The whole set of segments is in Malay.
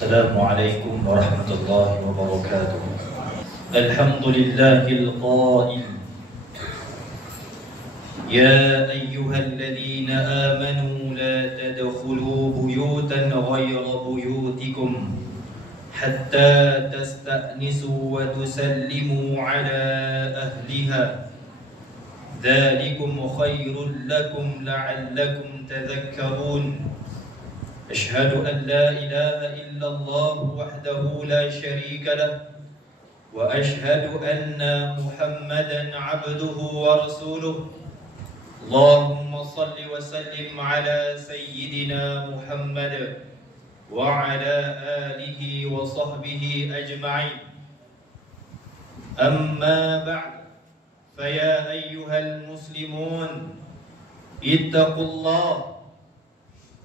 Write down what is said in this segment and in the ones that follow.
السلام عليكم ورحمة الله وبركاته. الحمد لله القائل: يا أيها الذين آمنوا لا تدخلوا بيوتا غير بيوتكم حتى تستأنسوا وتسلموا على أهلها ذلكم خير لكم لعلكم تذكرون. أشهد أن لا إله إلا الله وحده لا شريك له وأشهد أن محمدا عبده ورسوله. اللهم صل وسلم على سيدنا محمد وعلى آله وصحبه أجمعين. أما بعد، فيا أيها المسلمون اتقوا الله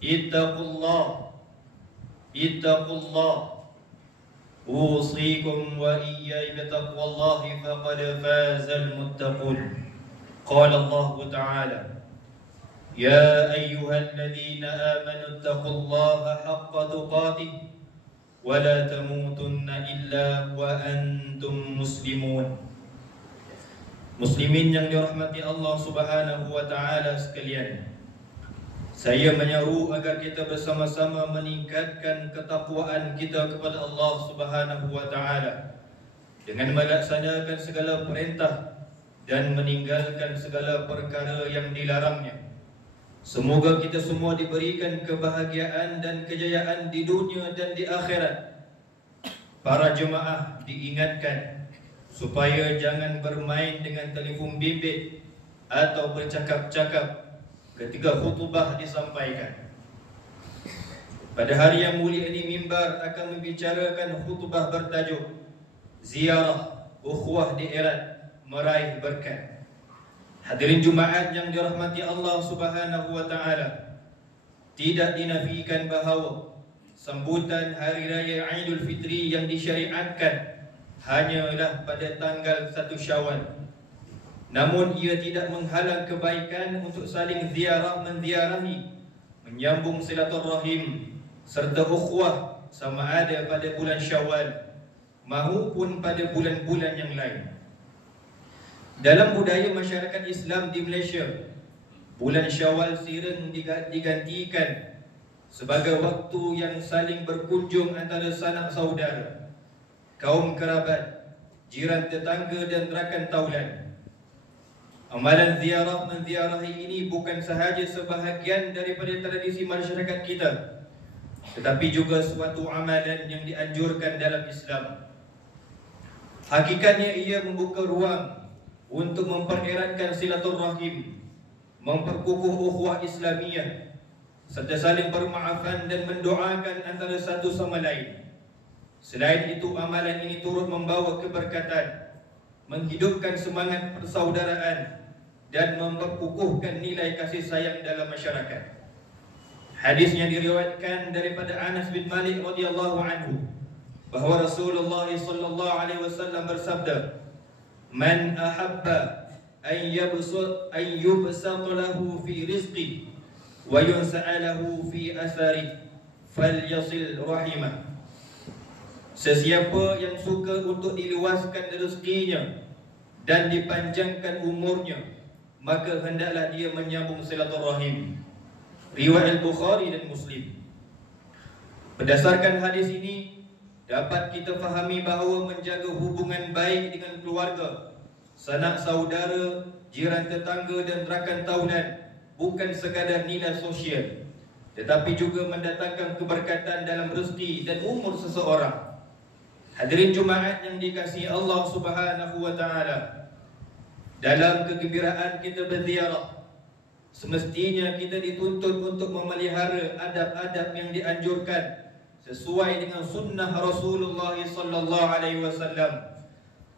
اتقوا الله اتقوا الله. أوصيكم وإياي بتقوى الله فقد فاز المتقون. قال الله تعالى: يا أيها الذين آمنوا اتقوا الله حق تقاته ولا تموتن إلا وأنتم مسلمون. Muslimin yang dirahmati Allah Subhanahu wa taala sekalian, saya menyeru agar kita bersama-sama meningkatkan ketakwaan kita kepada Allah Subhanahu wa taala dengan melaksanakan segala perintah dan meninggalkan segala perkara yang dilarangnya. Semoga kita semua diberikan kebahagiaan dan kejayaan di dunia dan di akhirat. Para jemaah diingatkan supaya jangan bermain dengan telefon bimbit atau bercakap-cakap ketika khutbah disampaikan. Pada hari yang mulia ini, mimbar akan membicarakan khutbah bertajuk Ziarah Ukhuwah di Irad Meraih Berkat. Hadirin Jumaat yang dirahmati Allah Subhanahu wa taala, tidak dinafikan bahawa sambutan Hari Raya Aidul Fitri yang disyariatkan hanyalah pada tanggal 1 Syawal. Namun ia tidak menghalang kebaikan untuk saling ziarah menziarahi, menyambung silaturahim serta ukhuwah sama ada pada bulan Syawal maupun pada bulan-bulan yang lain. Dalam budaya masyarakat Islam di Malaysia, bulan Syawal sering digantikan sebagai waktu yang saling berkunjung antara sanak saudara, kaum kerabat, jiran tetangga dan rakan taulan. Amalan ziarah menziarahi ini bukan sahaja sebahagian daripada tradisi masyarakat kita, tetapi juga suatu amalan yang dianjurkan dalam Islam. Hakikatnya ia membuka ruang untuk mempereratkan silaturahim, memperkukuh ukhuwah Islamiyah, serta saling bermaafan dan mendoakan antara satu sama lain. Selain itu, amalan ini turut membawa keberkatan, menghidupkan semangat persaudaraan dan memperkukuhkan nilai kasih sayang dalam masyarakat. Hadisnya diriwayatkan daripada Anas bin Malik radhiyallahu anhu bahawa Rasulullah sallallahu alaihi wasallam bersabda, "Man ahabba an yubsat lahu fi rizqi wa yunsa'alahu fi athari falyasil rahimah." Sesiapa yang suka untuk diluaskan rezekinya dan dipanjangkan umurnya, maka hendaklah dia menyambung silaturahim. Riwayat Al-Bukhari dan Muslim. Berdasarkan hadis ini, dapat kita fahami bahawa menjaga hubungan baik dengan keluarga, sanak saudara, jiran tetangga dan rakan taulan bukan sekadar nilai sosial, tetapi juga mendatangkan keberkatan dalam rezeki dan umur seseorang. Hadirin Jumaat yang dikasihi Allah Subhanahu wa taala, dalam kegembiraan kita berziarah, semestinya kita dituntut untuk memelihara adab-adab yang dianjurkan sesuai dengan sunnah Rasulullah sallallahu alaihi wasallam,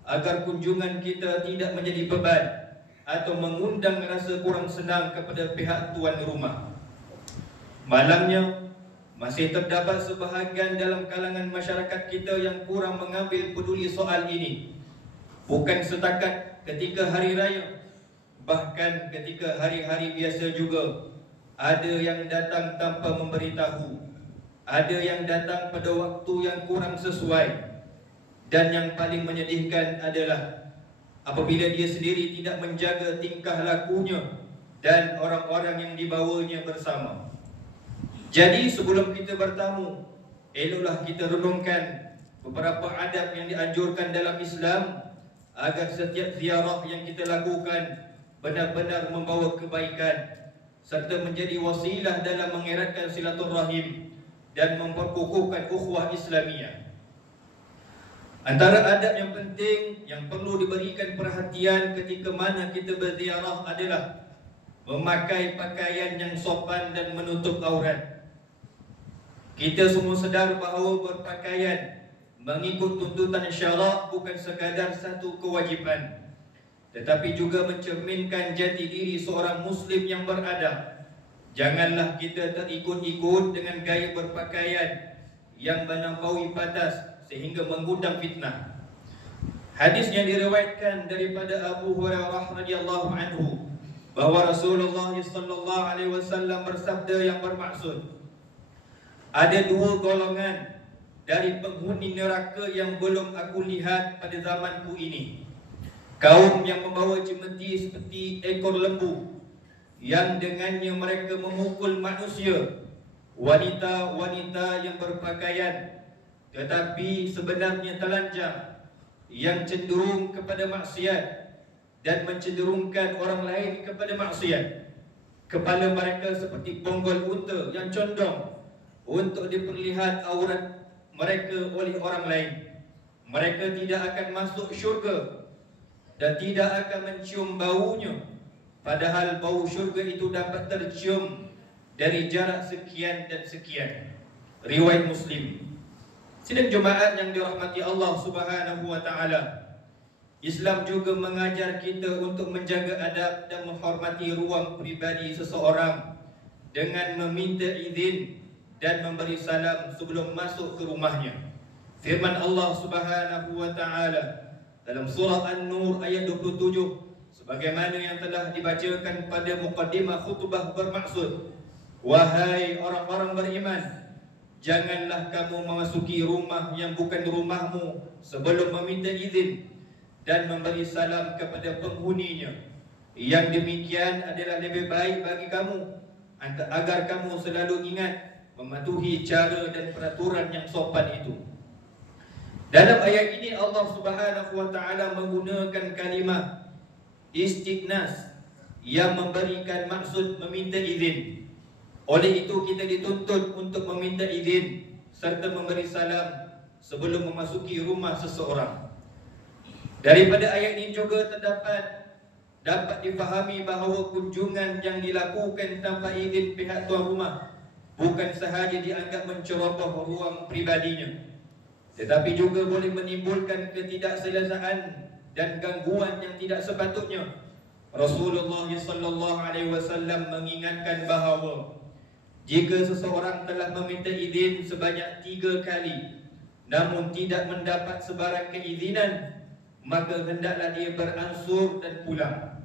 agar kunjungan kita tidak menjadi beban atau mengundang rasa kurang senang kepada pihak tuan rumah. Malangnya, masih terdapat sebahagian dalam kalangan masyarakat kita yang kurang mengambil peduli soal ini. Bukan setakat ketika hari raya, bahkan ketika hari-hari biasa juga ada yang datang tanpa memberitahu. ada yang datang pada waktu yang kurang sesuai, dan yang paling menyedihkan adalah apabila dia sendiri tidak menjaga tingkah lakunya dan orang-orang yang dibawanya bersama. Jadi sebelum kita bertamu, eloklah kita renungkan beberapa adab yang dianjurkan dalam Islam agar setiap ziarah yang kita lakukan benar-benar membawa kebaikan serta menjadi wasilah dalam mengeratkan silaturahim dan memperkukuhkan ukhuwah Islamiyah. Antara adab yang penting yang perlu diberikan perhatian ketika mana kita berziarah adalah memakai pakaian yang sopan dan menutup aurat. Kita semua sedar bahawa berpakaian mengikut tuntutan syarak bukan sekadar satu kewajipan, tetapi juga mencerminkan jati diri seorang Muslim yang beradab. Janganlah kita terikut-ikut dengan gaya berpakaian yang melampaui batas sehingga mengundang fitnah. Hadis yang diriwayatkan daripada Abu Hurairah radhiyallahu anhu bahawa Rasulullah sallallahu alaihi wasallam bersabda yang bermaksud, ada dua golongan dari penghuni neraka yang belum aku lihat pada zamanku ini. Kaum yang membawa cemeti seperti ekor lembu, yang dengannya mereka memukul manusia, wanita-wanita yang berpakaian tetapi sebenarnya telanjang, yang cenderung kepada maksiat dan mencenderungkan orang lain kepada maksiat. Kepala mereka seperti bonggol unta yang condong untuk diperlihat aurat mereka oleh orang lain. Mereka tidak akan masuk syurga dan tidak akan mencium baunya, padahal bau syurga itu dapat tercium dari jarak sekian dan sekian. Riwayat Muslim. Sidang Jumaat yang dirahmati Allah Subhanahu wa taala, Islam juga mengajar kita untuk menjaga adab dan menghormati ruang pribadi seseorang dengan meminta izin dan memberi salam sebelum masuk ke rumahnya. Firman Allah Subhanahu wa taala dalam surah An-Nur ayat 27 sebagaimana yang telah dibacakan pada muqaddimah khutbah bermaksud, wahai orang-orang beriman, janganlah kamu memasuki rumah yang bukan rumahmu sebelum meminta izin dan memberi salam kepada penghuninya. Yang demikian adalah lebih baik bagi kamu agar kamu selalu ingat mematuhi cara dan peraturan yang sopan itu. Dalam ayat ini Allah Subhanahu wa taala menggunakan kalimah istighnas yang memberikan maksud meminta izin. Oleh itu kita dituntut untuk meminta izin serta memberi salam sebelum memasuki rumah seseorang. Daripada ayat ini juga dapat difahami bahawa kunjungan yang dilakukan tanpa izin pihak tuan rumah bukan sahaja dianggap menceroboh ruang pribadinya, tetapi juga boleh menimbulkan ketidakselesaan dan gangguan yang tidak sepatutnya. Rasulullah sallallahu alaihi wasallam mengingatkan bahawa jika seseorang telah meminta izin sebanyak 3 kali namun tidak mendapat sebarang keizinan, maka hendaklah dia beransur dan pulang.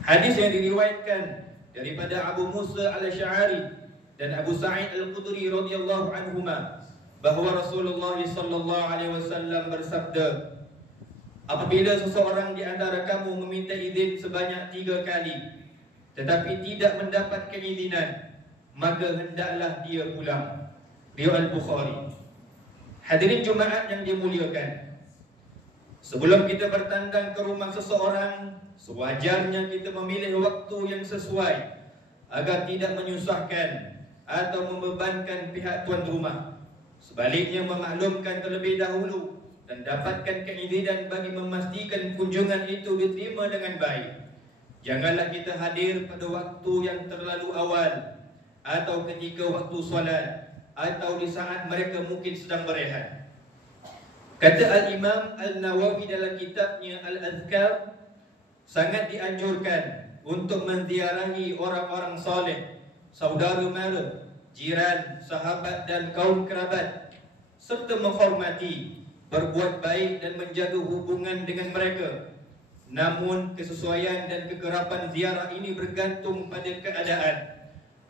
Hadis yang diriwayatkan daripada Abu Musa al-Asy'ari dan Abu Sa'id al-Khudri radhiyallahu anhuma bahawa Rasulullah sallallahu alaihi wasallam bersabda, apabila seseorang di antara kamu meminta izin sebanyak 3 kali tetapi tidak mendapat keizinan, maka hendaklah dia pulang. Riwayat Al-Bukhari. Hadirin Jumaat yang dimuliakan, sebelum kita bertandang ke rumah seseorang, sewajarnya kita memilih waktu yang sesuai agar tidak menyusahkan atau membebankan pihak tuan rumah. Sebaliknya memaklumkan terlebih dahulu dan dapatkan keizinan bagi memastikan kunjungan itu diterima dengan baik. Janganlah kita hadir pada waktu yang terlalu awal atau ketika waktu solat atau di saat mereka mungkin sedang berehat. Kata Al-Imam Al-Nawawi dalam kitabnya Al-Azkar, sangat dianjurkan untuk menziarahi orang-orang soleh, saudara mara, jiran, sahabat dan kaum kerabat, serta menghormati, berbuat baik dan menjaga hubungan dengan mereka. Namun kesesuaian dan kekerapan ziarah ini bergantung pada keadaan,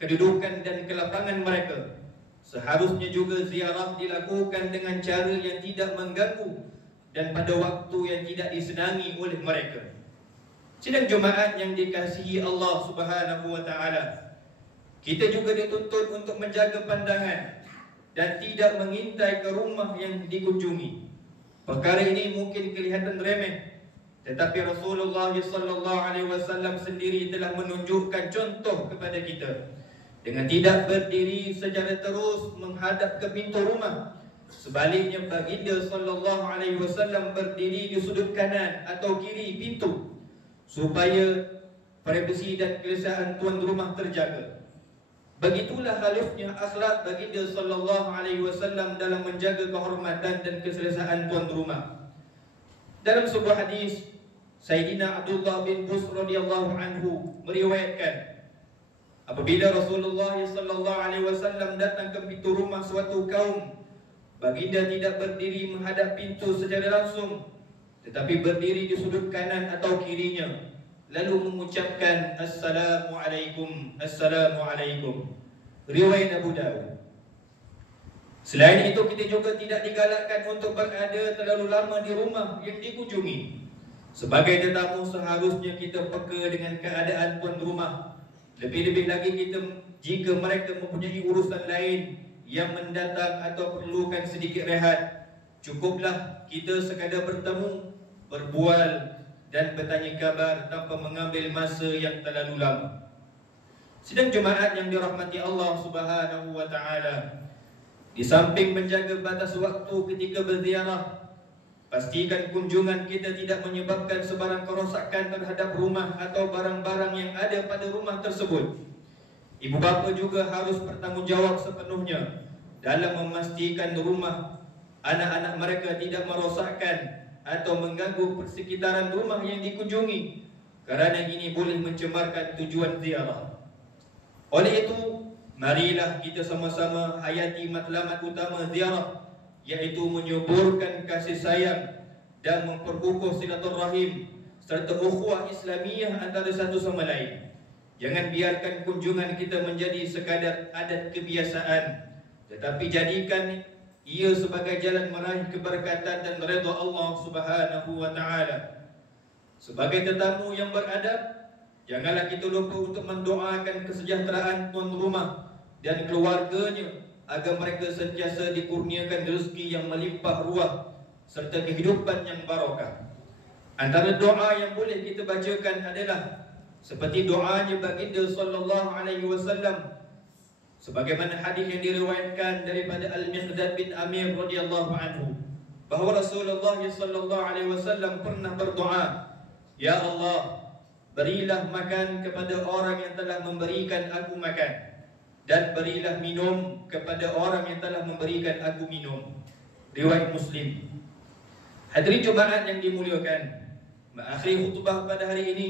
kedudukan dan kelapangan mereka. Seharusnya juga ziarah dilakukan dengan cara yang tidak mengganggu dan pada waktu yang tidak disenangi oleh mereka. Sidang Jumaat yang dikasihi Allah Subhanahu wa taala, kita juga dituntut untuk menjaga pandangan dan tidak mengintai ke rumah yang dikunjungi. Perkara ini mungkin kelihatan remeh, tetapi Rasulullah sallallahu alaihi wasallam sendiri telah menunjukkan contoh kepada kita dengan tidak berdiri secara terus menghadap ke pintu rumah. Sebaliknya baginda sallallahu alaihi wasallam berdiri di sudut kanan atau kiri pintu supaya privasi dan kelesaan tuan rumah terjaga. Begitulah halusnya akhlak baginda sallallahu alaihi wasallam dalam menjaga kehormatan dan keselesaan tuan rumah. Dalam sebuah hadis, Sayyidina Abdullah bin Busr radhiyallahu anhu meriwayatkan, apabila Rasulullah sallallahu alaihi wasallam datang ke pintu rumah suatu kaum, baginda tidak berdiri menghadap pintu secara langsung, tetapi berdiri di sudut kanan atau kirinya, lalu mengucapkan Assalamualaikum, Assalamualaikum. Riwayat Abu Dawud. Selain itu, kita juga tidak digalakkan untuk berada terlalu lama di rumah yang dikunjungi. Sebagai tetamu, seharusnya kita peka dengan keadaan tuan rumah. Lebih-lebih lagi jika mereka mempunyai urusan lain yang mendatang atau perlukan sedikit rehat. Cukuplah kita sekadar bertemu, berbual dan bertanya kabar tanpa mengambil masa yang terlalu lama. Sidang Jumaat yang dirahmati Allah Subhanahu wa taala, di samping menjaga batas waktu ketika berziarah, pastikan kunjungan kita tidak menyebabkan sebarang kerosakan terhadap rumah atau barang-barang yang ada pada rumah tersebut. Ibu bapa juga harus bertanggungjawab sepenuhnya dalam memastikan rumah anak-anak mereka tidak merosakkan atau mengganggu persekitaran rumah yang dikunjungi, kerana ini boleh mencemarkan tujuan ziarah. Oleh itu, marilah kita sama-sama hayati matlamat utama ziarah, iaitu menyuburkan kasih sayang dan memperkukuh silaturahim serta ukhuwah Islamiyah antara satu sama lain. Jangan biarkan kunjungan kita menjadi sekadar adat kebiasaan, tetapi jadikan ia sebagai jalan meraih keberkatan dan redha Allah Subhanahu wa taala. Sebagai tetamu yang beradab, janganlah kita lupa untuk mendoakan kesejahteraan tuan rumah dan keluarganya agar mereka sentiasa dikurniakan rezeki yang melimpah ruah serta kehidupan yang barakah. Antara doa yang boleh kita bacakan adalah seperti doanya baginda sallallahu alaihi wasallam, sebagaimana hadis yang diriwayatkan daripada Al-Miqdad bin Amir radhiyallahu anhu, bahawa Rasulullah sallallahu alaihi wasallam pernah berdoa, "Ya Allah, berilah makan kepada orang yang telah memberikan aku makan, dan berilah minum kepada orang yang telah memberikan aku minum." Riwayat Muslim. Hadirin Jumaat yang dimuliakan, mengakhiri khutbah pada hari ini,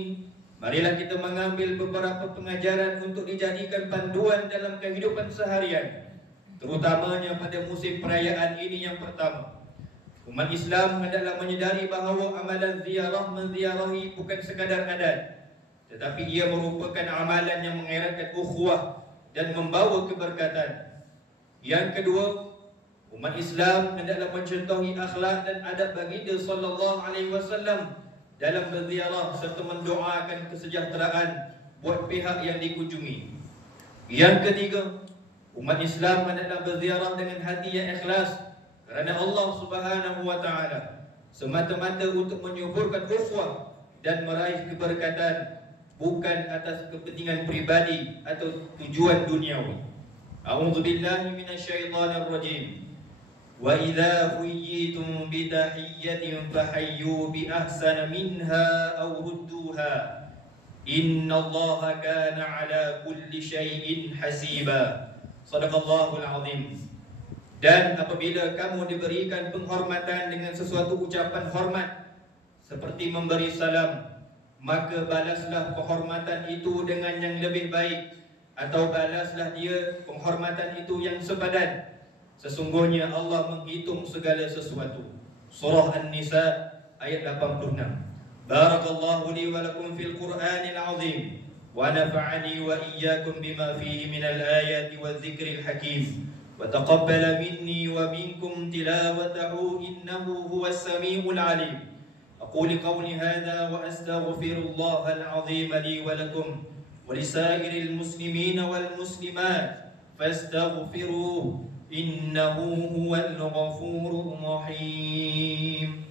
marilah kita mengambil beberapa pengajaran untuk dijadikan panduan dalam kehidupan seharian, terutamanya pada musim perayaan ini yang pertama. Umat Islam hendaklah menyedari bahawa amalan ziarah menziarahi bukan sekadar adat, tetapi ia merupakan amalan yang mengeratkan ukhuwah dan membawa keberkatan. Yang kedua, umat Islam hendaklah mencontohi akhlak dan adab baginda sallallahu alaihi wasallam dalam berziarah serta mendoakan kesejahteraan buat pihak yang dikunjungi. Yang ketiga, umat Islam hendaklah berziarah dengan hati yang ikhlas kerana Allah Subhanahu wa taala, semata-mata untuk menyuburkan ukhuwah dan meraih keberkatan, bukan atas kepentingan pribadi atau tujuan duniawi. A'udzubillahi minasyaitonir rajim. Wa idza huyyitum bi tahiyyatin fahayyu bi ahsana minha aw rudduha. Innallaha kana ala kulli syai'in hasiba. Shadaqallahul azim. Dan apabila kamu diberikan penghormatan dengan sesuatu ucapan hormat seperti memberi salam, maka balaslah penghormatan itu dengan yang lebih baik, atau balaslah dia penghormatan itu yang sepadan. Sesungguhnya Allah menghitung segala sesuatu. Surah An-Nisa ayat 86. Barakallahu li wa lakum fil Qur'anil azim wa nafa'ani wa iyyakum bima fihi minal ayati wa dzikril hakim. وتقبل مني ومنكم تلاوته إنه هو السميع العليم. أقول قولي هذا وأستغفر الله العظيم لي ولكم ولسائر المسلمين والمسلمات فاستغفروه إنه هو الغفور الرحيم.